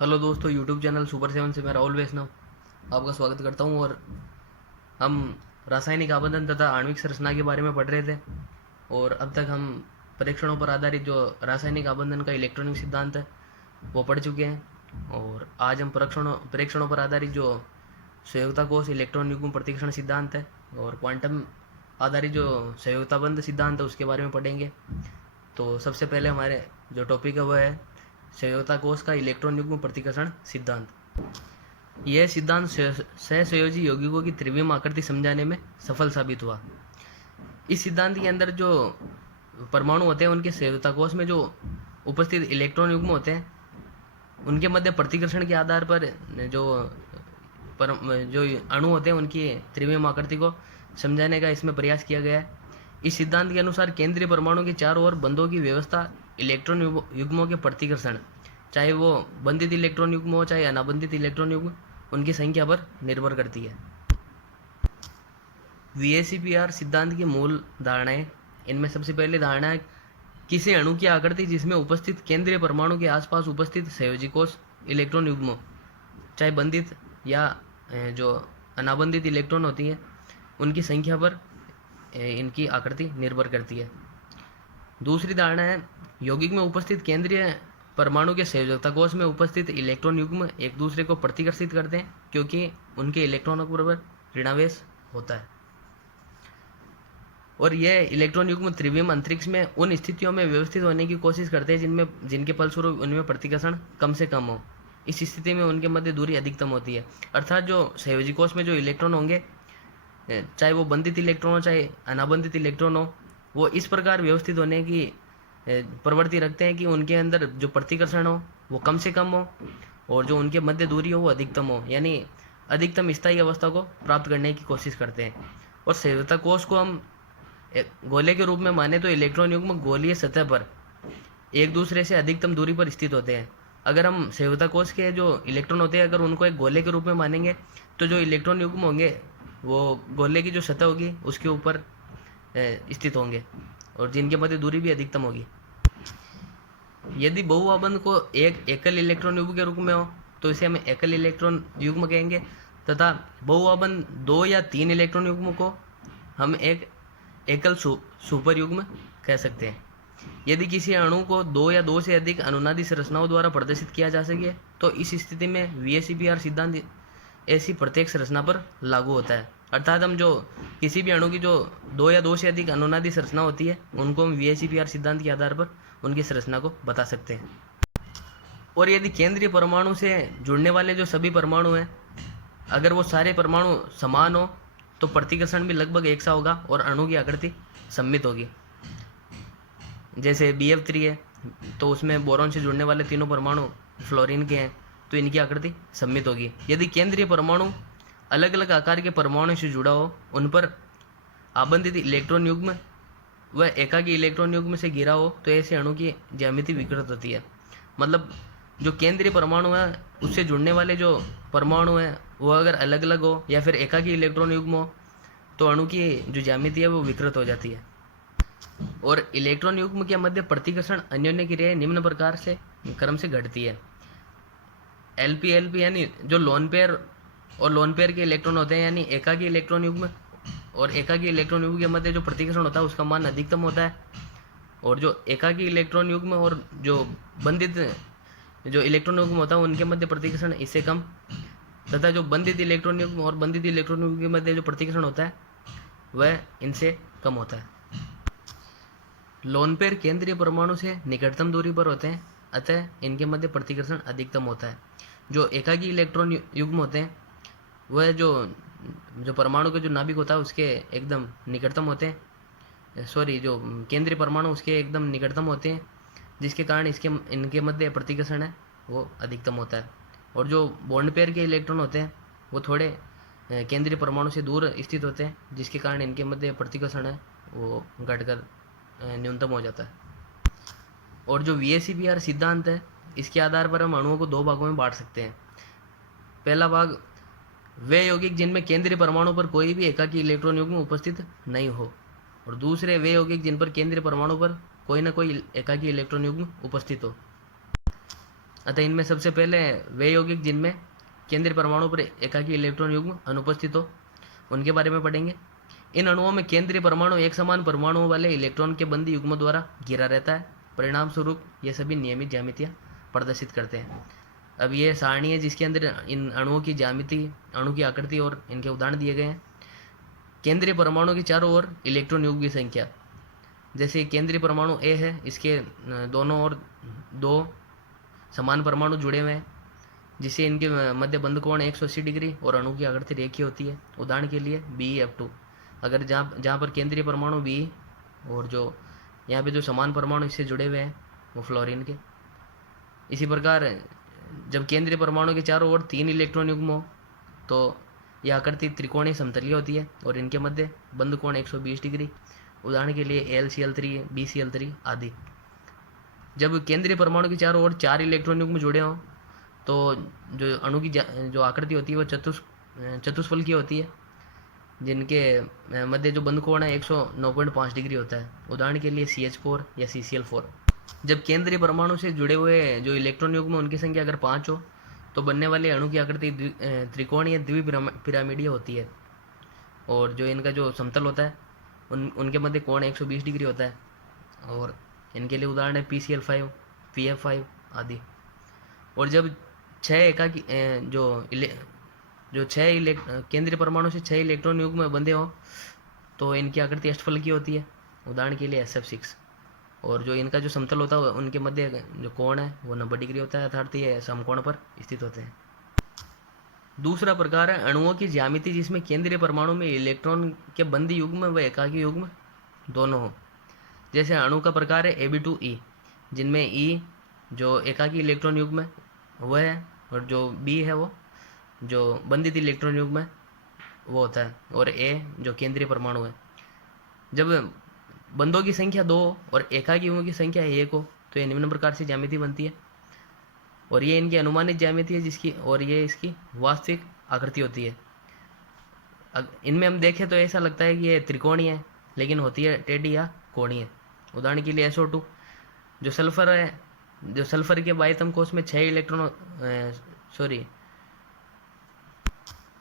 Hello दोस्तों, YouTube channel super seven से मैं राहुल वैष्णव आपका स्वागत करता हूं। और हम रासायनिक आबंधन तथा आणविक संरचना के बारे में पढ़ रहे थे। और अब तक हम परीक्षणों पर आधारित जो रासायनिक आबंधन का इलेक्ट्रॉनिक सिद्धांत है वो पढ़ चुके हैं। और आज हम परीक्षणों पर आधारित जो संयोगिता कोष इलेक्ट्रॉन युग्म प्रतिकर्षण सिद्धांत है और क्वांटम आधारित जो संयोगिता बंध सिद्धांत है उसके बारे में पढ़ेंगे। तो सबसे पहले हमारे जो टॉपिक है वह है संयोगिता कोष का इलेक्ट्रॉन युग्म प्रतिकर्षण सिद्धांत। यह सिद्धांत सहसंयोजी यौगिकों की त्रिविम आकृति समझाने में सफल साबित हुआ। इस सिद्धांत के अंदर जो परमाणु होते हैं उनके संयोगिता कोष में जो उपस्थित इलेक्ट्रॉन युग्म होते हैं उनके मध्य प्रतिकर्षण के आधार पर जो अणु होते हैं उनकी त्रिविम आकृति को समझाने का इसमें प्रयास किया गया है। इस सिद्धांत के अनुसार केंद्रीय परमाणु के चारों ओर बंधों की व्यवस्था इलेक्ट्रॉन युग्मों के प्रतिकर्षण, चाहे वो बंधित इलेक्ट्रॉन युग्म हो चाहे अनाबंधित इलेक्ट्रॉन युग्म, उनकी संख्या पर निर्भर करती है। VACPR सिद्धांत की मूल धारणाएं, इनमें सबसे पहले धारणा है किसी अणु की आकृति जिसमें उपस्थित केंद्रीय परमाणु के आसपास उपस्थित संयोजी कोष इलेक्ट्रॉन युग्मों, चाहे बंधित या जो अनाबंधित इलेक्ट्रॉन होती है, उनकी संख्या पर इनकी आकृति निर्भर करती है। दूसरी धारणा है यौगिक में उपस्थित केंद्रीय परमाणु के संयोजकता कोष में उपस्थित इलेक्ट्रॉन युग्म एक दूसरे को प्रतिकर्षित करते हैं क्योंकि उनके इलेक्ट्रॉनों पर ऋणावेश होता है। और यह इलेक्ट्रॉन युग्म त्रिविम अंतरिक्ष में उन स्थितियों में व्यवस्थित होने की कोशिश करते हैं जिनके फलस्वरूप उनमें प्रतिकर्षण कम से कम हो। इस स्थिति में उनके मध्य दूरी अधिकतम होती है। अर्थात जो संयोजी कोष में जो इलेक्ट्रॉन होंगे, चाहे वो बंधित इलेक्ट्रॉन हो चाहे अनाबंधित इलेक्ट्रॉन हो, वो इस प्रकार व्यवस्थित होने की प्रवृत्ति रखते हैं कि उनके अंदर जो प्रतिकर्षण हो वो कम से कम हो और जो उनके मध्य दूरी हो वो अधिकतम हो, यानी अधिकतम स्थायी अवस्था को प्राप्त करने की कोशिश करते हैं। और संयोगिता कोष को हम गोले के रूप में माने तो इलेक्ट्रॉन युग्म गोलीय सतह पर एक दूसरे से अधिकतम दूरी पर स्थित होते हैं। अगर हम संयोगिता कोष के जो इलेक्ट्रॉन होते हैं अगर उनको एक गोले के रूप में मानेंगे तो जो इलेक्ट्रॉन युग्म होंगे वो गोले की जो सतह होगी उसके ऊपर स्थित होंगे और जिनके मध्य दूरी भी अधिकतम होगी। यदि बहुआबंध को एक एकल इलेक्ट्रॉन युग्म के रूप में हो तो इसे हम एकल इलेक्ट्रॉन युग्म कहेंगे, तथा बहुआबंध 2 या 3 इलेक्ट्रॉन युग्म को हम एक एकल सुपर युग्म कह सकते हैं। यदि किसी अणु को 2 या 2 से अधिक अनुनादी संरचनाओं द्वारा प्रदर्शित किया जा सके तो इस स्थिति में VACPR सिद्धांत ऐसी प्रत्येक संरचना पर लागू होता है। अर्थात हम जो किसी भी अणु की जो 2 या 2 से अधिक अनुनादी संरचना होती है उनको हम VACPR सिद्धांत के आधार पर उनकी संरचना को बता सकते हैं। और यदि केंद्रीय परमाणु से जुड़ने वाले जो सभी परमाणु हैं अगर वो सारे परमाणु समान हो तो प्रतिकर्षण भी लगभग एक सा होगा और अणु की आकृति सममित होगी। जैसे BF3 है तो उसमें बोरॉन से जुड़ने वाले तीनों परमाणु फ्लोरीन के हैं तो इनकी आकृति सममित होगी। यदि केंद्रीय परमाणु अलग अलग आकार के परमाणु से जुड़ा हो, उन पर आबंधित इलेक्ट्रॉन युग्म व एकाकी इलेक्ट्रॉन युग्म से घिरा हो तो ऐसे अणु की ज्यामिति विकृत होती है। मतलब जो केंद्रीय परमाणु है उससे जुड़ने वाले जो परमाणु हैं वो अगर अलग अलग हो या फिर एकाकी इलेक्ट्रॉन युग्म हो तो अणु की जो ज्यामिति है वो विकृत हो जाती है। और इलेक्ट्रॉन युग्म के मध्य प्रतिकर्षण अन्योन्य क्रियाएं निम्न प्रकार से क्रम से घटती है। LP यानी जो लोन पेयर और लोन पेयर के इलेक्ट्रॉन होते हैं, यानी एकाकी इलेक्ट्रॉन युग्म और एकाकी इलेक्ट्रॉन युग्म के मध्य जो प्रतिकर्षण होता है उसका मान अधिकतम होता है। और जो एकाकी इलेक्ट्रॉन युग्म और जो बंधित जो इलेक्ट्रॉन युग्म होता है उनके मध्य प्रतिकर्षण इससे कम, तथा जो बंधित इलेक्ट्रॉन युग्म और बंधित इलेक्ट्रॉन युग्म के मध्य जो प्रतिकर्षण होता है वह इनसे कम होता है। लोन पेयर केंद्रीय परमाणु से निकटतम दूरी पर होते हैं, अतः इनके मध्य प्रतिकर्षण अधिकतम होता है। जो एकाकी इलेक्ट्रॉन युग्म होते हैं वह जो परमाणु का जो नाभिक होता है उसके एकदम निकटतम होते हैं, जो केंद्रीय परमाणु उसके एकदम निकटतम होते हैं, जिसके कारण इनके मध्य प्रतिकर्षण है वो अधिकतम होता है। और जो बॉन्ड पेयर के इलेक्ट्रॉन होते हैं वो थोड़े केंद्रीय परमाणु से दूर स्थित होते हैं, जिसके कारण इनके मध्य प्रतिकर्षण है वो घटकर न्यूनतम हो जाता है। और जो VACPR सिद्धांत है इसके आधार पर हम अणुओं को 2 भागों में बांट सकते हैं। पहला भाग वे यौगिक जिनमें केंद्रीय परमाणु पर कोई भी एकाकी इलेक्ट्रॉन युग्म उपस्थित नहीं हो, और दूसरे वे यौगिक जिन पर केंद्रीय परमाणु पर कोई ना कोई एकाकी इलेक्ट्रॉन युग्म उपस्थित हो। अतः इनमें सबसे पहले वे यौगिक जिनमें केंद्रीय परमाणु पर एकाकी इलेक्ट्रॉन युग्म अनुपस्थित हो, उनके बारे में पढ़ेंगे। इन अणुओं में केंद्रीय परमाणु एक समान परमाणुओं वाले इलेक्ट्रॉन के बंदी युग्मों द्वारा घिरा रहता है। परिणाम स्वरूप ये सभी नियमित ज्यामितियाँ प्रदर्शित करते हैं। अब ये सारणी है जिसके अंदर इन अणुओं की ज्यामिति, अणु की आकृति और इनके उदाहरण दिए गए हैं। केंद्रीय परमाणु के चारों ओर इलेक्ट्रॉन युग्म की संख्या, जैसे केंद्रीय परमाणु ए है, इसके दोनों ओर 2 समान परमाणु जुड़े हुए हैं, जिससे इनके मध्य बंध कोण 180 डिग्री और अणु की आकृति रेखीय होती है। उदाहरण के लिए BeF2, अगर जहाँ पर केंद्रीय परमाणु बी और जो यहाँ पे जो समान परमाणु इससे जुड़े हुए हैं वो फ्लोरीन के। इसी प्रकार जब केंद्रीय परमाणु के चारों ओर 3 इलेक्ट्रॉन युग्म हो तो यह आकृति त्रिकोणीय समतलीय होती है और इनके मध्य बंध कोण 120 डिग्री। उदाहरण के लिए AlCl3, BCl3 आदि। जब केंद्रीय परमाणु के चारों ओर 4 इलेक्ट्रॉन युग्म जुड़े हों तो जो अणु की जो आकृति होती है वो चतुष्फल की होती है, जिनके मध्य जो बंध कोण है 109.5 डिग्री होता है। उदाहरण के लिए CH4 या CCl4। जब केंद्रीय परमाणु से जुड़े हुए जो इलेक्ट्रॉन युग्म उनकी संख्या अगर 5 हो तो बनने वाले अणु की आकृति त्रिकोणीय द्विपिरामिडीय होती है और जो इनका जो समतल होता है उनके मध्य कोण 120 डिग्री होता है। और इनके लिए उदाहरण है PCl5, PF5 आदि। और जब 6 एकाकी जो 6 केंद्रीय परमाणु से 6 इलेक्ट्रॉन युग्म में बंधे हों तो इनकी आकृति अष्टफल की होती है। उदाहरण के लिए SF6। और जो इनका जो समतल होता है उनके मध्य जो कोण है वो 90 डिग्री होता है, अर्थात ये समकोण पर स्थित होते हैं। दूसरा प्रकार है अणुओं की ज्यामिति जिसमें केंद्रीय परमाणु में इलेक्ट्रॉन के बंदी युग्म व एकाकी युग्म दोनों हो। जैसे अणु का प्रकार है Ab2E, जिनमें E जो एकाकी इलेक्ट्रॉन युग्म है वो है और जो B है वो जो बंधित इलेक्ट्रॉन युग्म है वो होता है, और A जो केंद्रीय परमाणु है। जब बंधों की संख्या 2 और एकाकी युग्मों की संख्या 1 हो तो ये निम्न प्रकार से ज्यामिति बनती है। और ये इनकी अनुमानित ज्यामिति है जिसकी, और ये इसकी वास्तविक आकृति होती है। इनमें हम देखें तो ऐसा लगता है कि ये त्रिकोणीय है, लेकिन होती है टेढ़ी या कोणीय। उदाहरण के लिए SO2 जो सल्फर है, जो सल्फर के बाह्यतम कोश में 6 इलेक्ट्रॉन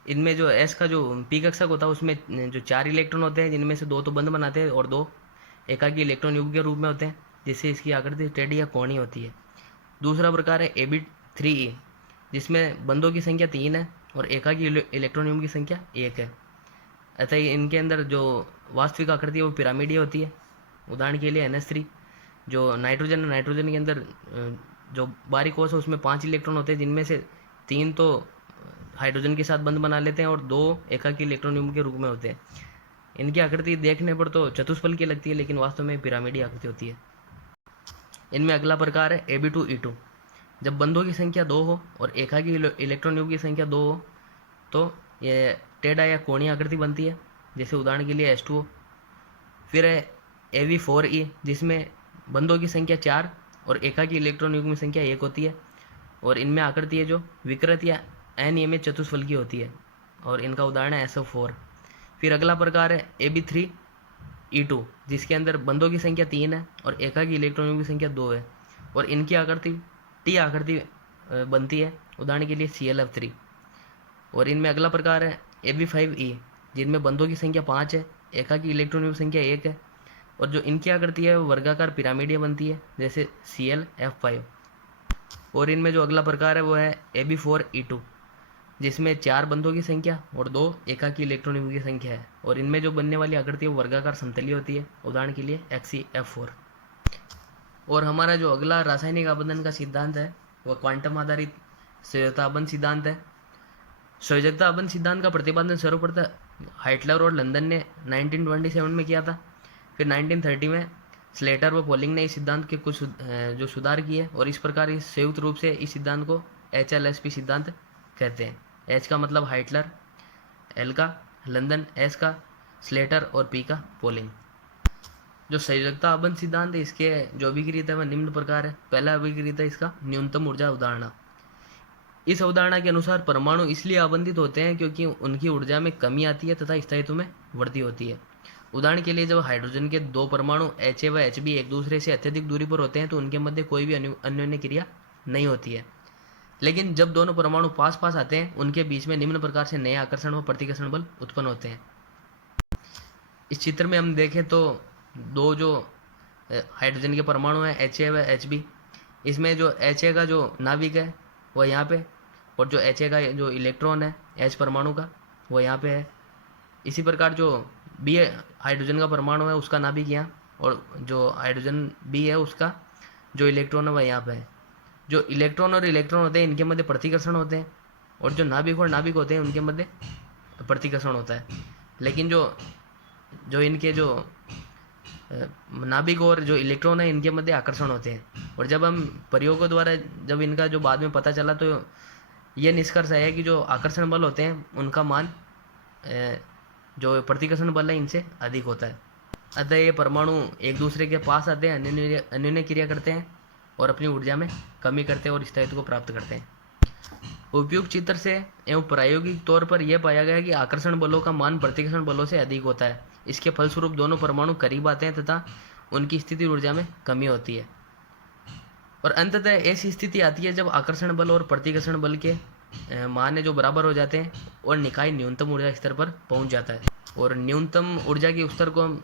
इनमें जो S का जो पी कक्षक होता है उसमें जो 4 इलेक्ट्रॉन होते हैं, जिनमें से 2 तो बंध बनाते हैं और 2 एकाकी इलेक्ट्रॉन युग्म के रूप में होते हैं, जिससे इसकी आकृति टेढ़ी या कोणीय होती है। दूसरा प्रकार है Ab3E, जिसमें बंधों की संख्या 3 है और एकाकी इलेक्ट्रॉन युग्म की संख्या 1 है। अतः इनके अंदर जो वास्तविक आकृति है वो पिरामिडीय होती है। उदाहरण के लिए NH3 जो नाइट्रोजन के अंदर जो बाहरी कोश है उसमें 5 इलेक्ट्रॉन होते हैं, जिनमें से 3 तो हाइड्रोजन के साथ बंध बना लेते हैं और 2 एकाकी इलेक्ट्रॉन युग्म के रूप में होते हैं। इनकी आकृति देखने पर तो चतुष्फल की लगती है, लेकिन वास्तव में पिरामिडीय आकृति होती है। इनमें अगला प्रकार है Ab2E2, जब बंधों की संख्या 2 हो और एकाकी इलेक्ट्रॉन युग्म की संख्या 2 हो तो ये टेढ़ा या कोणीय आकृति बनती है। जैसे उदाहरण के लिए H2O। फिर है Av4E, जिसमें बंधों की संख्या 4 और एकाकी इलेक्ट्रॉन युग्म की संख्या 1 होती है, और इनमें आकृति है जो विकृत या अनियमित चतुष्फल की होती है, और इनका उदाहरण है SO4। फिर अगला प्रकार है Ab3E2, जिसके अंदर बंधों की संख्या 3 है और एकाकी इलेक्ट्रॉन युग्म की संख्या 2 है, और इनकी आकृति T आकृति बनती है। उदाहरण के लिए ClF3। और इनमें अगला प्रकार है Ab5E, जिनमें बंधों की संख्या 5 है, एकाकी इलेक्ट्रॉन युग्म संख्या 1 है, और जो इनकी आकृति है वो वर्गाकार पिरामिडीय बनती है, जैसे ClF5। और इनमें जो अगला प्रकार है वो है Ab4E2, जिसमें 4 बंधों की संख्या और 2 एकाकी इलेक्ट्रॉन युग्म की संख्या है, और इनमें जो बनने वाली आकृति है वो वर्गाकार समतलीय होती है। उदाहरण के लिए XeF4। और हमारा जो अगला रासायनिक आबंधन का सिद्धांत है वह क्वांटम आधारित संयोजकता आबंध सिद्धांत है। संयोजकता आबंध सिद्धांत का प्रतिपादन सर्वप्रथम हाइटलर और लंदन ने 1927 में किया था। फिर 1930 में स्लेटर व पोलिंग ने इस सिद्धांत के कुछ जो सुधार किए, और इस प्रकार इस संयुक्त रूप से इस सिद्धांत को HLSP सिद्धांत कहते हैं। H का मतलब हाइटलर, L का लंदन, S का स्लेटर और P का पोलिंग। जो संयोजकता आबंध सिद्धांत है इसके जो अभिक्रिया है वह निम्न प्रकार है। पहला अभिक्रिया है इसका न्यूनतम ऊर्जा अवधारणा। इस अवधारणा के अनुसार परमाणु इसलिए आबंधित होते हैं क्योंकि उनकी ऊर्जा में कमी आती है तथा स्थायित्व में वृद्धि होती है। उदाहरण के लिए जब हाइड्रोजन के 2 परमाणु HA व HB एक दूसरे से अत्यधिक दूरी पर होते हैं तो उनके मध्य कोई भी अन्योन्य क्रिया नहीं होती है। लेकिन जब दोनों परमाणु पास पास आते हैं उनके बीच में निम्न प्रकार से नए आकर्षण व प्रतिकर्षण बल उत्पन्न होते हैं। इस चित्र में हम देखें तो दो जो हाइड्रोजन के परमाणु हैं HA व HB, इसमें जो HA का जो नाभिक है वह यहाँ पे, और जो HA का जो इलेक्ट्रॉन है H परमाणु का वो यहाँ पे है। इसी प्रकार जो B हाइड्रोजन का परमाणु है उसका नाभिक यहाँ, और जो हाइड्रोजन B है उसका जो इलेक्ट्रॉन है वह यहाँ पे है। जो इलेक्ट्रॉन और इलेक्ट्रॉन होते हैं इनके मध्य प्रतिकर्षण होते हैं, और जो नाभिक और नाभिक होते हैं उनके मध्य प्रतिकर्षण होता है। लेकिन जो इनके जो नाभिक और जो इलेक्ट्रॉन है इनके मध्य आकर्षण होते हैं। और जब हम प्रयोगों द्वारा जब इनका जो बाद में पता चला तो ये निष्कर्ष आया कि जो आकर्षण बल होते हैं उनका मान जो प्रतिकर्षण बल है इनसे अधिक होता है। अतः ये परमाणु एक दूसरे के पास आते हैं, अन्योन्य क्रिया करते हैं और अपनी ऊर्जा में कमी करते हैं और स्थायित्व को प्राप्त करते हैं। उपयुक्त चित्र से एवं प्रायोगिक तौर पर यह पाया गया कि आकर्षण बलों का मान प्रतिकर्षण बलों से अधिक होता है। इसके फलस्वरूप दोनों परमाणु करीब आते हैं तथा उनकी स्थिति ऊर्जा में कमी होती है, और अंततः ऐसी स्थिति आती है जब आकर्षण बल और प्रतिकर्षण बल के मान है जो बराबर हो जाते हैं और निकाय न्यूनतम ऊर्जा स्तर पर पहुंच जाता है। और न्यूनतम ऊर्जा के स्तर को हम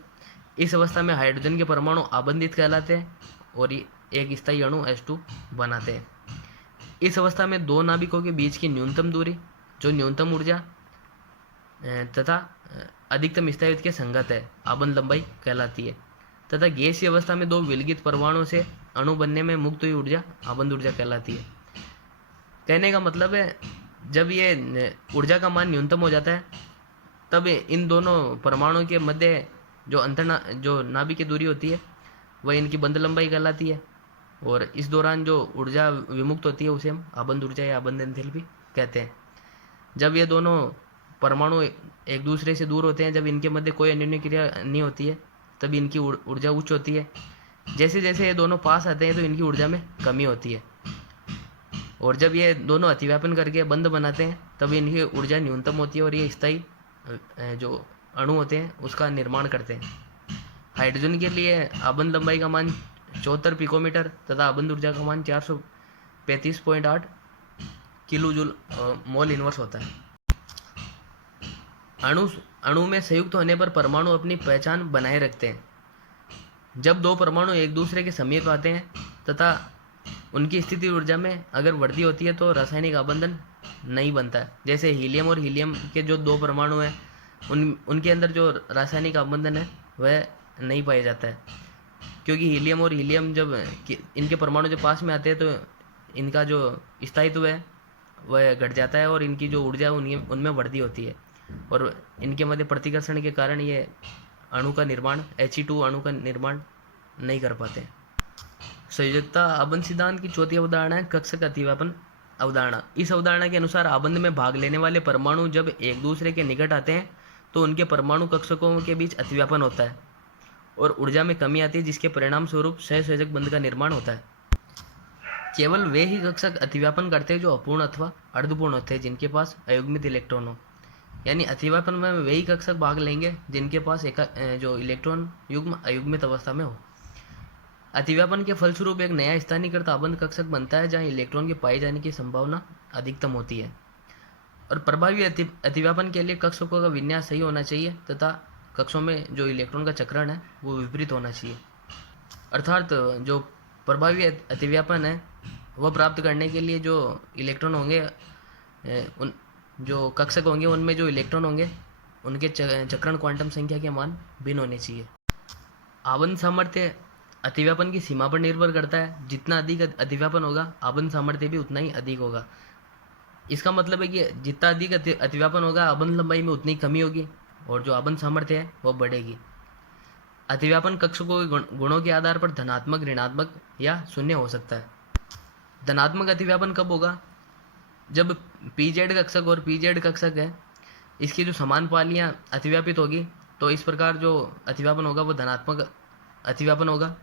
इस अवस्था में हाइड्रोजन के परमाणु आबंधित कहलाते हैं और एक स्थायी अणु H2 बनाते हैं। इस अवस्था में दो नाभिकों के बीच की न्यूनतम दूरी जो न्यूनतम ऊर्जा तथा अधिकतम स्थायित्व के संगत है आबंध लंबाई कहलाती है, तथा गैसीय अवस्था में दो विलगित परमाणुओं से अणु बनने में मुक्त हुई ऊर्जा आबंध ऊर्जा कहलाती है। कहने का मतलब है जब ये ऊर्जा का मान न्यूनतम हो जाता है तब इन दोनों परमाणुओं के मध्य जो जो नाभिक की दूरी होती है वह इनकी बंध लंबाई कहलाती है, और इस दौरान जो ऊर्जा विमुक्त होती है उसे हम आबंध ऊर्जा या आबंध एंथैल्पी कहते हैं। जब ये दोनों परमाणु एक दूसरे से दूर होते हैं, जब इनके मध्य कोई अन्योन्य क्रिया नहीं होती है, तब इनकी ऊर्जा उच्च होती है। जैसे जैसे ये दोनों पास आते हैं तो इनकी ऊर्जा में कमी होती है, और जब ये दोनों अतिव्यापन करके बंध बनाते हैं तब इनकी ऊर्जा न्यूनतम होती है और ये स्थायी जो अणु होते हैं उसका निर्माण करते हैं। हाइड्रोजन के लिए आबंध लंबाई का मान 74 पिकोमीटर तथा आबंध ऊर्जा का मान 435.8 किलो जूल मोल इनवर्स होता है। अणु में संयुक्त होने पर परमाणु अपनी पहचान बनाए रखते हैं। जब दो परमाणु एक दूसरे के समीप आते हैं तथा उनकी स्थिति ऊर्जा में अगर वृद्धि होती है तो रासायनिक आबंधन नहीं बनता है। जैसे हीलियम और हीलियम के जो दो परमाणु हैं उनके अंदर जो रासायनिक आबंधन है वह नहीं पाया जाता है, क्योंकि हीलियम और हीलियम जब इनके परमाणु जो पास में आते हैं तो इनका जो स्थायित्व है वह घट जाता है और इनकी जो ऊर्जा है उनमें वृद्धि होती है, और इनके मध्य प्रतिकर्षण के कारण ये अणु का निर्माण He2 अणु का निर्माण नहीं कर पाते। संयोजकता आबंध सिद्धांत की चौथी अवधारणा है कक्षक अतिव्यापन अवधारणा। इस अवधारणा के अनुसार आबंध में भाग लेने वाले परमाणु जब एक दूसरे के निकट आते हैं तो उनके परमाणु कक्षकों के बीच अतिव्यापन होता है और ऊर्जा में कमी आती है, जिसके परिणाम स्वरूप सहसंयोजक बंध का निर्माण होता है। केवल वे ही कक्षक अतिव्यापन करते हैं जो अपूर्ण अथवा अर्धपूर्ण होते हैं, जिनके पास अयुग्मित इलेक्ट्रॉन हो। यानी अतिव्यापन में वे ही कक्षक भाग लेंगे जिनके पास जो इलेक्ट्रॉन युग्म अयुग्मित अवस्था में हो। अतिव्यापन के फलस्वरूप एक नया स्थानीयकृत आबंध कक्षक बनता है जहाँ इलेक्ट्रॉन के पाए जाने की संभावना अधिकतम होती है। और प्रभावी अतिव्यापन के लिए कक्षकों का विन्यास सही होना चाहिए तथा कक्षों में जो इलेक्ट्रॉन का चक्रण है वो विपरीत होना चाहिए। अर्थात जो प्रभावी अतिव्यापन है वह प्राप्त करने के लिए जो इलेक्ट्रॉन होंगे उन जो कक्षक होंगे उनमें जो इलेक्ट्रॉन होंगे उनके चक्रण क्वांटम संख्या के मान भिन्न होने चाहिए। आबंध सामर्थ्य अतिव्यापन की सीमा पर निर्भर करता है। जितना अधिक अतिव्यापन होगा आबंध सामर्थ्य भी उतना ही अधिक होगा। इसका मतलब है कि जितना अधिक अतिव्यापन होगा आबंध लंबाई में उतनी कमी होगी और जो आबंध सामर्थ्य है वह बढ़ेगी। अतिव्यापन कक्षकों के गुणों के आधार पर धनात्मक, ऋणात्मक या शून्य हो सकता है। धनात्मक अतिव्यापन कब होगा? जब pz कक्षक और pz कक्षक है इसकी जो समान पालियाँ अतिव्यापित होगी तो इस प्रकार जो अतिव्यापन होगा वो धनात्मक अतिव्यापन होगा।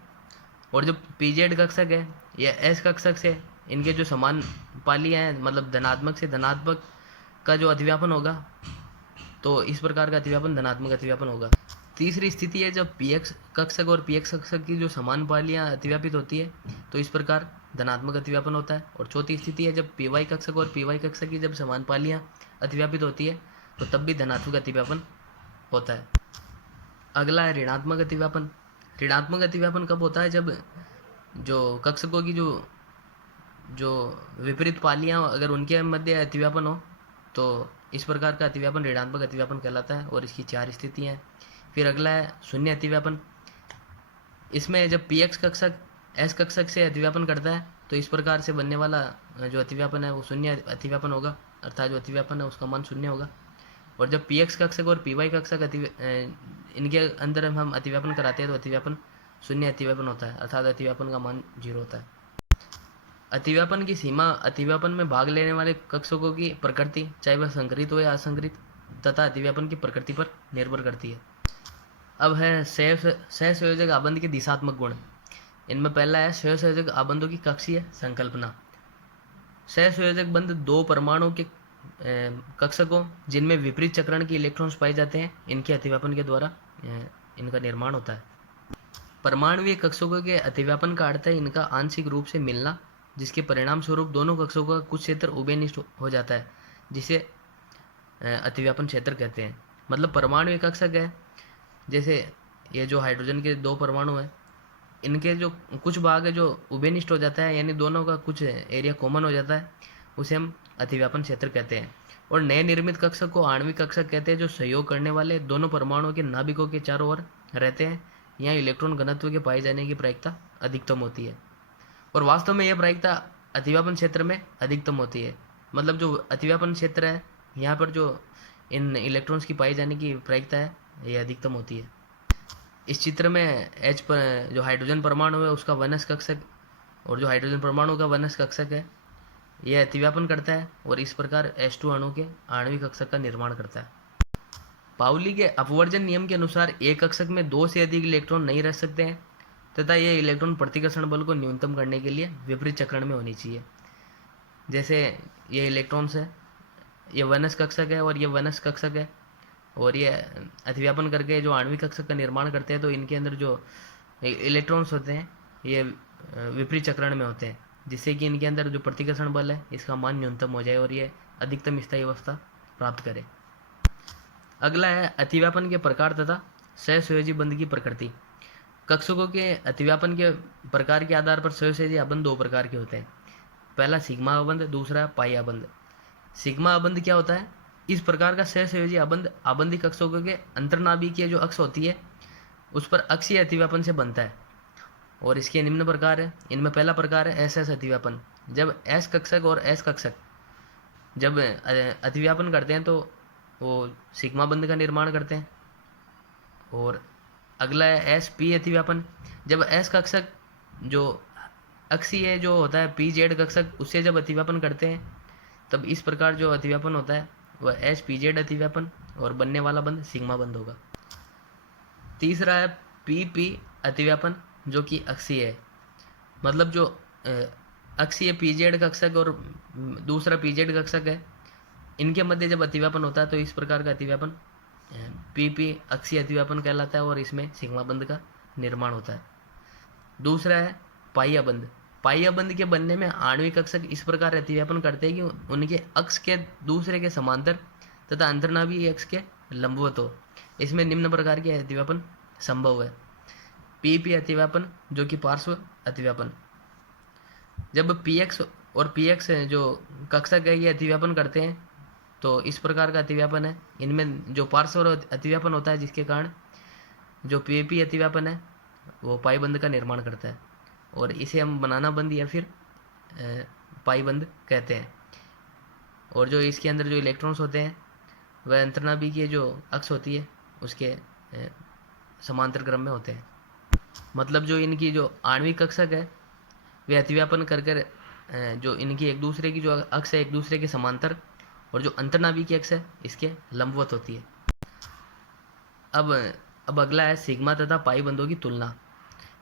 और जो pz कक्षक है या s कक्षक से इनके जो समान पालियाँ हैं मतलब धनात्मक से धनात्मक का जो अतिव्यापन होगा तो इस प्रकार का अतिव्यापन धनात्मक अतिव्यापन होगा। तीसरी स्थिति है जब px कक्षक और px कक्षक की जो समान पालियाँ अतिव्यापित होती है तो इस प्रकार धनात्मक अतिव्यापन होता है। और चौथी स्थिति है जब पी वाई कक्षक और पी वाई कक्षक की जब समान पालियाँ अतिव्यापित होती है तो तब भी धनात्मक अतिव्यापन होता है। अगला है ऋणात्मक अतिव्यापन। ऋणात्मक अतिव्यापन कब होता है? जब जो कक्षकों की जो विपरीत पालियाँ अगर उनके मध्य अतिव्यापन हो तो इस प्रकार का अतिव्यापन ऋणात्मक अतिव्यापन कहलाता है। और इसकी 4 स्थितियाँ हैं। फिर अगला है शून्य अतिव्यापन। इसमें जब पी एक्स कक्षक एस कक्षक से अतिव्यापन करता है तो इस प्रकार से बनने वाला जो अतिव्यापन है वो शून्य अतिव्यापन होगा, अर्थात जो अतिव्यापन है उसका मान शून्य होगा। और जब पी एक्स कक्षक और पी वाई कक्षक इनके अंदर हम अतिव्यापन कराते हैं तो अतिव्यापन शून्य अतिव्यापन होता है, अर्थात अतिव्यापन का मान 0 होता है। अतिव्यापन की सीमा अतिव्यापन में भाग लेने वाले कक्षकों की प्रकृति, चाहे वह संकरित हो या असंकरित, तथा अतिव्यापन की प्रकृति पर निर्भर करती है। अब है सहसंयोजक आबंध के दिशात्मक गुण। इनमें पहला है सहसंयोजक आबंधों की कक्षीय संकल्पना। सहसंयोजक बंध दो परमाणु के कक्षकों जिनमें विपरीत चक्रण के इलेक्ट्रॉन्स पाए जाते हैं, इनके अतिव्यापन के द्वारा इनका निर्माण होता है। परमाणुवीय कक्षकों के अतिव्यापन का अर्थ है इनका आंशिक रूप से मिलना, जिसके परिणाम स्वरूप दोनों कक्षकों का कुछ क्षेत्र उभयनिष्ठ हो जाता है, जिसे अतिव्यापन क्षेत्र कहते हैं। मतलब परमाणुवीय कक्षक है, जैसे ये जो हाइड्रोजन के 2 परमाणु हैं, इनके जो कुछ भाग है जो उभयनिष्ठ हो जाता है, यानी दोनों का कुछ एरिया कॉमन हो जाता है, उसे हम अतिव्यापन क्षेत्र कहते हैं। और नए निर्मित कक्षक को आणविक कक्षक कहते हैं, जो सहयोग करने वाले दोनों परमाणुओं के नाभिकों के चारों ओर रहते हैं। यहाँ इलेक्ट्रॉन घनत्व के पाए जाने की प्रायिकता अधिकतम होती है, और वास्तव में यह प्रायिकता अतिव्यापन क्षेत्र में अधिकतम होती है। मतलब जो अतिव्यापन क्षेत्र है यहाँ पर जो इन इलेक्ट्रॉन्स की पाई जाने की प्रायिकता है ये अधिकतम होती है। इस चित्र में H पर जो हाइड्रोजन परमाणु है उसका वनस कक्षक और जो हाइड्रोजन परमाणु का वनस कक्षक है यह अतिव्यापन करता है और इस प्रकार H2 अणु के आणविक कक्षक का निर्माण करता है। पाउली के अपवर्जन नियम के अनुसार एक कक्षक में 2 से अधिक इलेक्ट्रॉन नहीं रह सकते हैं तथा यह इलेक्ट्रॉन प्रतिकर्षण बल को न्यूनतम करने के लिए विपरीत चक्रण में होनी चाहिए। जैसे ये इलेक्ट्रॉन्स है, ये वनस कक्षक है और ये वनस कक्षक है, और ये अतिव्यापन करके जो आणविक कक्षक का निर्माण करते हैं तो इनके अंदर जो इलेक्ट्रॉन्स होते हैं ये विपरीत चक्रण में होते हैं, जिससे कि इनके अंदर जो प्रतिकर्षण बल है इसका मान न्यूनतम हो जाए और ये अधिकतम स्थायी अवस्था प्राप्त करे। अगला है अतिव्यापन के प्रकार तथा सहसंयोजी बंध की प्रकृति। कक्षकों के अतिव्यापन के प्रकार के आधार पर सहसंयोजी आबंध 2 प्रकार के होते हैं। पहला सिग्मा आबंध, दूसरा पाई आबंध। सिग्मा आबंध क्या होता है? इस प्रकार का सहसंयोजी आबंध आबंधी कक्षकों के अंतर्नाभिकीय जो अक्ष होती है उस पर अक्षीय अतिव्यापन से बनता है और इसके निम्न प्रकार है। इनमें पहला प्रकार है एस एस अतिव्यापन। जब एस कक्षक और एस कक्षक जब अतिव्यापन करते हैं तो वो सिग्मा बंध का निर्माण करते हैं। और अगला है एस पी अतिव्यापन। जब एस कक्षक जो अक्षीय जो होता है पी जेड कक्षक उससे जब अतिव्यापन करते हैं तब इस प्रकार जो अतिव्यापन होता है वह एस पी जेड अतिव्यापन और बनने वाला बंध सिग्मा बंध होगा। तीसरा है पी पी अतिव्यापन जो कि अक्षीय है। मतलब जो अक्षीय पी जेड कक्षक और दूसरा पी जेड कक्षक है इनके मध्य जब अतिव्यापन होता है तो इस प्रकार का अतिव्यापन पी पी अक्षीय अतिव्यापन कहलाता है और इसमें सिग्मा बंध का निर्माण होता है। दूसरा है पाइया बंध। पाइया बंध के बनने में आणविक कक्षक इस प्रकार अतिव्यापन करते हैं कि उनके अक्ष के दूसरे के समांतर तथा अंतर्नाभी अक्ष के लंबवत हो। इसमें निम्न प्रकार के अतिव्यापन संभव है। पी पी अतिव्यापन जो कि पार्श्व अतिव्यापन। जब पी एक्स और पी एक्स जो कक्षक है ये अतिव्यापन करते हैं तो इस प्रकार का अतिव्यापन है। इनमें जो पार्श्व अतिव्यापन होता है जिसके कारण जो पी पी अतिव्यापन है वो पाई बंध का निर्माण करता है और इसे हम बनाना बंध या फिर पाई बंध कहते हैं। और जो इसके अंदर जो इलेक्ट्रॉन्स होते हैं वह अंतर्नाभी की जो अक्ष होती है उसके समांतर क्रम में होते हैं। मतलब जो इनकी जो आणविक कक्षक है वे अतिव्यापन कर कर जो इनकी एक दूसरे की जो अक्ष है एक दूसरे के समांतर और जो अंतर्नाभी की अक्ष है इसके लंबवत होती है। अब अगला है सिग्मा तथा पाई बंधों की तुलना।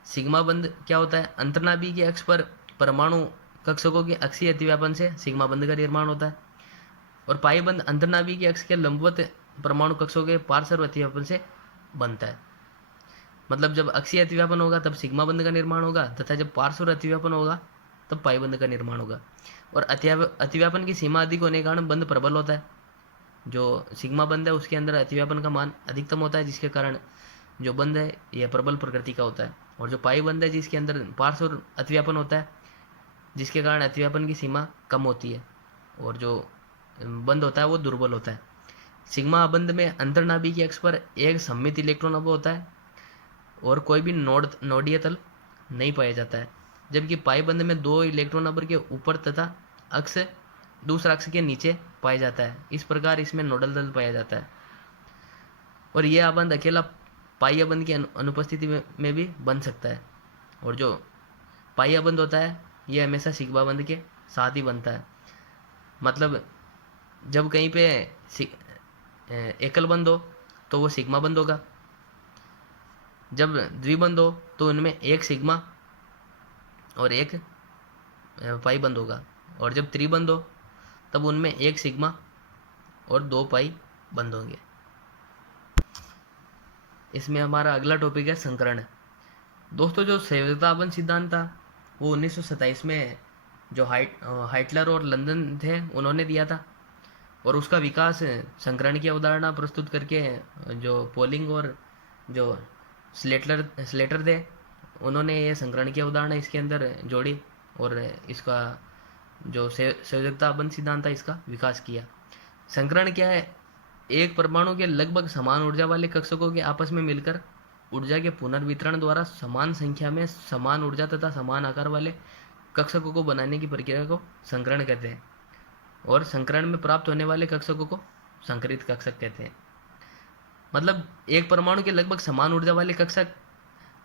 सिग्मा बंध क्या होता है? अंतर्नाभी के अक्ष पर परमाणु कक्षकों के अक्षीय अतिव्यापन से सिग्मा बंध का निर्माण होता है और पाई बंध अंतर्नाभी के अक्ष के लंबवत परमाणु कक्षकों के पार्श्व अतिव्यापन से बनता है। मतलब जब अक्षीय अतिव्यापन होगा तब सिग्मा बंध का निर्माण होगा तथा जब पार्श्व अतिव्यापन होगा तब पाई बंध का निर्माण होगा। और अतिव्यापन की सीमा अधिक होने के कारण बंध प्रबल होता है। जो सिग्मा बंध है उसके अंदर अतिव्यापन का मान अधिकतम होता है, जिसके कारण जो बंध है यह प्रबल प्रकृति का होता है। और जो पाई बंध है जिसके अंदर पार्श्व और अतिव्यापन होता है, जिसके कारण अतिव्यापन की सीमा कम होती है और जो बंध होता है वो दुर्बल होता है। सिग्मा बंध में अंतर्नाभी की अक्ष पर एक सममित इलेक्ट्रॉन अब होता है और कोई भी नोडीय तल नहीं पाया जाता है, जबकि पाई बंध में 2 इलेक्ट्रॉन नंबर के ऊपर तथा अक्ष दूसरा अक्ष के नीचे पाया जाता है। इस प्रकार इसमें नोडल तल पाया जाता है। और यह आबंध अकेला पाई आबंध की अनुपस्थिति में भी बन सकता है। और जो पाई आबंध होता है यह हमेशा सिग्मा बंध के साथ ही बनता है। मतलब जब कहीं पे एकल बंध हो तो वो सिग्मा बंध होगा, जब द्विबंध हो तो उनमें एक सिग्मा और एक पाई बंध होगा, और जब त्रिबंध हो तब उनमें एक सिग्मा और 2 पाई बंध होंगे। इसमें हमारा अगला टॉपिक है संकरण। दोस्तों, जो संयोजकता बंध सिद्धांत था वो 1927 में जो हाइटलर और लंदन थे उन्होंने दिया था, और उसका विकास संकरण की अवधारणा प्रस्तुत करके जो पोलिंग और जो स्लेटर थे उन्होंने ये संकरण की अवधारणा इसके अंदर जोड़ी और इसका जो संयोजकता बंध सिद्धांत था इसका विकास किया। संकरण क्या है? एक परमाणु के लगभग समान ऊर्जा वाले कक्षकों के आपस में मिलकर ऊर्जा के पुनर्वितरण द्वारा समान संख्या में समान ऊर्जा तथा समान आकार वाले कक्षकों को बनाने की प्रक्रिया को संकरण कहते हैं, और संकरण में प्राप्त होने वाले कक्षकों को संकरित कक्षक कहते हैं। मतलब एक परमाणु के लगभग समान ऊर्जा वाले कक्षक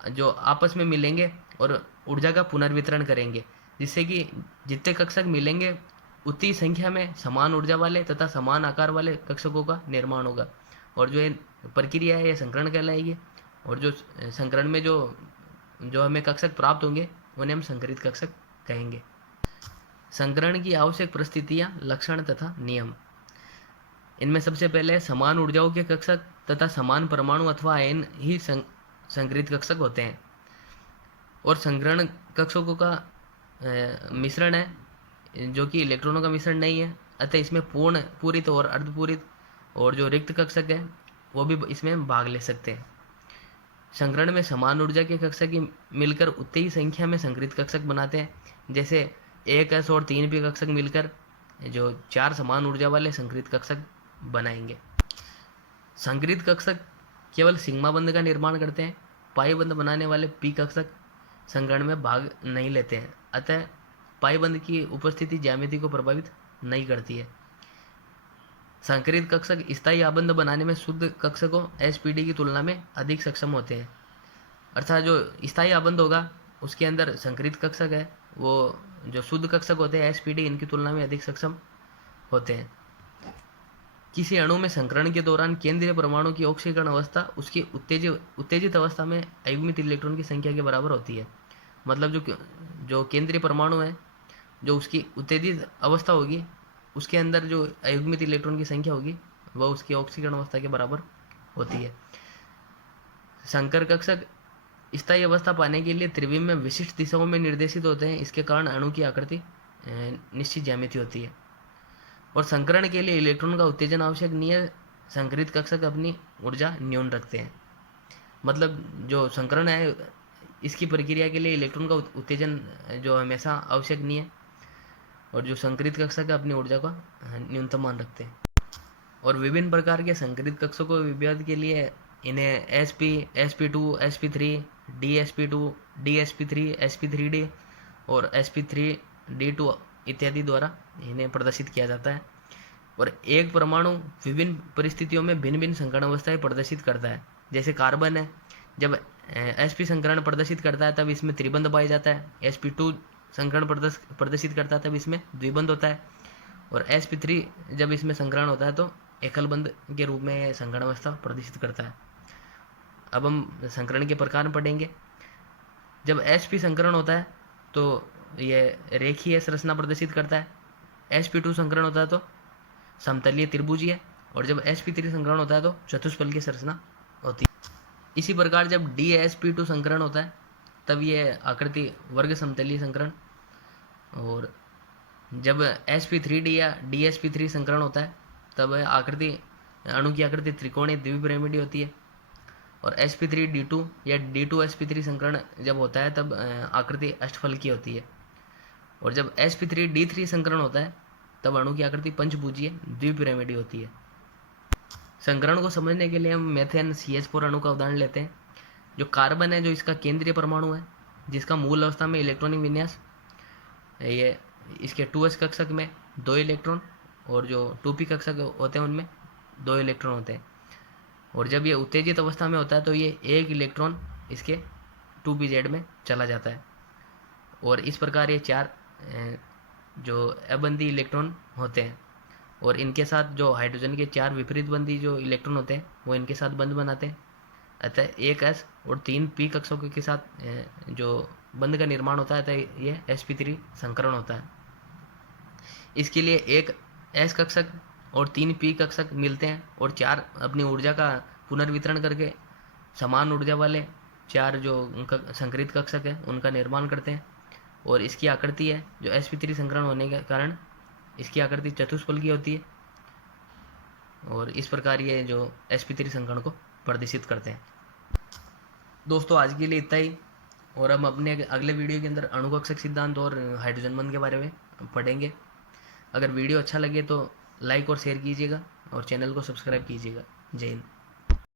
जो आपस में मिलेंगे और ऊर्जा का पुनर्वितरण करेंगे, जिससे कि जितने कक्षक मिलेंगे उतनी संख्या में समान ऊर्जा वाले तथा समान आकार वाले कक्षकों का निर्माण होगा, और जो ये प्रक्रिया है ये संकरण कहलाएगी। और जो संकरण में जो हमें कक्षक प्राप्त होंगे उन्हें हम संकरित कक्षक कहेंगे। संकरण की आवश्यक परिस्थितियाँ, लक्षण तथा नियम। इनमें सबसे पहले समान ऊर्जाओं के कक्षक तथा समान परमाणु अथवा आयन ही संकरित कक्षक होते हैं, और संकरण कक्षकों का मिश्रण है जो कि इलेक्ट्रॉनों का मिश्रण नहीं है, अतः इसमें पूरित और अर्धपूरित और जो रिक्त कक्षक है वो भी इसमें भाग ले सकते हैं। संकरण में समान ऊर्जा के कक्षक ही मिलकर उतनी ही संख्या में संकरित कक्षक बनाते हैं, जैसे 1s और 3p कक्षक मिलकर जो 4 समान ऊर्जा वाले संकरित कक्षक बनाएंगे। संकरित कक्षक केवल सिग्मा बंध का निर्माण करते हैं। पाई बंध बनाने वाले p कक्षक संकरण में भाग नहीं लेते हैं, अतः पाई बंध की उपस्थिति ज्यामिति को प्रभावित नहीं करती है। संकरित कक्षक स्थायी आबंध बनाने में शुद्ध कक्षकों एसपीडी की तुलना में अधिक सक्षम होते हैं। अर्थात जो स्थायी आबंध होगा उसके अंदर संकरित कक्षक है, वो जो शुद्ध कक्षक होते हैं एसपीडी इनकी तुलना में अधिक सक्षम होते हैं। किसी अणु में संकरण के दौरान केंद्रीय परमाणु की ऑक्सीकरण अवस्था उसकी उत्तेजित अवस्था में अयुग्मित इलेक्ट्रॉन की संख्या के बराबर होती है। मतलब जो केंद्रीय परमाणु है जो उसकी उत्तेजित अवस्था होगी उसके अंदर जो अयुग्मित इलेक्ट्रॉन की संख्या होगी वह उसकी ऑक्सीकरण अवस्था के बराबर होती है। संकर कक्षक स्थायी अवस्था पाने के लिए त्रिविम में विशिष्ट दिशाओं में निर्देशित होते हैं। इसके कारण अणु की आकृति निश्चित ज्यामिति होती है। और संकरण के लिए इलेक्ट्रॉन का उत्तेजन आवश्यक नहीं है। संकरित कक्षक अपनी ऊर्जा न्यून रखते हैं। मतलब जो संकरण है इसकी प्रक्रिया के लिए इलेक्ट्रॉन का उत्तेजन जो हमेशा आवश्यक नहीं है, और जो संकरित कक्षक अपनी ऊर्जा का न्यूनतम मान रखते हैं। और विभिन्न प्रकार के संकरित कक्षकों को विभेद के लिए इन्हें sp, sp2, sp3, dsp2, dsp3, sp3d और sp3d2 इत्यादि द्वारा इन्हें प्रदर्शित किया जाता है। और एक परमाणु विभिन्न परिस्थितियों में भिन्न भिन्न संकरण अवस्थाएं प्रदर्शित करता है। जैसे कार्बन है, जब sp संकरण प्रदर्शित करता है तब इसमें त्रिबंध पाया जाता है। sp2 संकरण प्रदर्शित करता है तब इसमें द्विबंध होता है। और sp3 जब इसमें संकरण होता है तो एकल बंध के रूप में संकरण अवस्था प्रदर्शित करता है। अब हम संकरण के प्रकार पढ़ेंगे। जब sp संकरण होता है तो ये रेखीय संरचना प्रदर्शित करता है। sp2 संकरण होता है तो समतलीय त्रिभुजीय, और जब sp3 संकरण होता है तो चतुष्फल की संरचना होती है। इसी प्रकार जब dsp2 संकरण होता है तब ये आकृति वर्ग समतलीय संकरण और जब sp3d या dsp3 संकरण होता है तब आकृति अणु की आकृति त्रिकोणीय द्विपिरामिडीय होती है। और sp3d2 या d2sp3 संकरण जब होता है तब आकृति अष्टफलकीय होती है। और जब sp3d3 संकरण होता है तब अणु की आकृति पंचभुजीय द्विपिरामिडीय होती है। संकरण को समझने के लिए हम मेथेन CH4 अणु का उदाहरण लेते हैं। जो कार्बन है, जो इसका केंद्रीय परमाणु है, जिसका मूल अवस्था में इलेक्ट्रॉनिक विन्यास, ये इसके 2s कक्षक में 2 इलेक्ट्रॉन और जो 2p कक्षक होते हैं उनमें 2 इलेक्ट्रॉन होते हैं। और जब ये उत्तेजित अवस्था में होता है तो ये 1 इलेक्ट्रॉन इसके 2pz में चला जाता है। और इस प्रकार ये 4 जो अबंधी इलेक्ट्रॉन होते हैं और इनके साथ जो हाइड्रोजन के 4 विपरीत बंधी जो इलेक्ट्रॉन होते हैं वो इनके साथ बंध बनाते हैं। अतः 1 s और 3 p कक्षकों के साथ जो बंध का निर्माण होता है अतः ये sp3 संकरण होता है। इसके लिए 1 s कक्षक और 3 p कक्षक मिलते हैं और 4 अपनी ऊर्जा का पुनर्वितरण करके समान ऊर्जा वाले 4 जो उनका संकरित कक्षक है उनका निर्माण करते हैं। और इसकी आकृति है जो sp3 संकरण होने के कारण इसकी आकृति चतुष्फलकीय होती है। और इस प्रकार ये जो sp3 संकरण को प्रदर्शित करते हैं। दोस्तों आज के लिए इतना ही, और हम अपने अगले वीडियो के अंदर अणुकक्षक सिद्धांत और हाइड्रोजन बंध के बारे में पढ़ेंगे। अगर वीडियो अच्छा लगे तो लाइक और शेयर कीजिएगा और चैनल को सब्सक्राइब कीजिएगा। जय हिंद।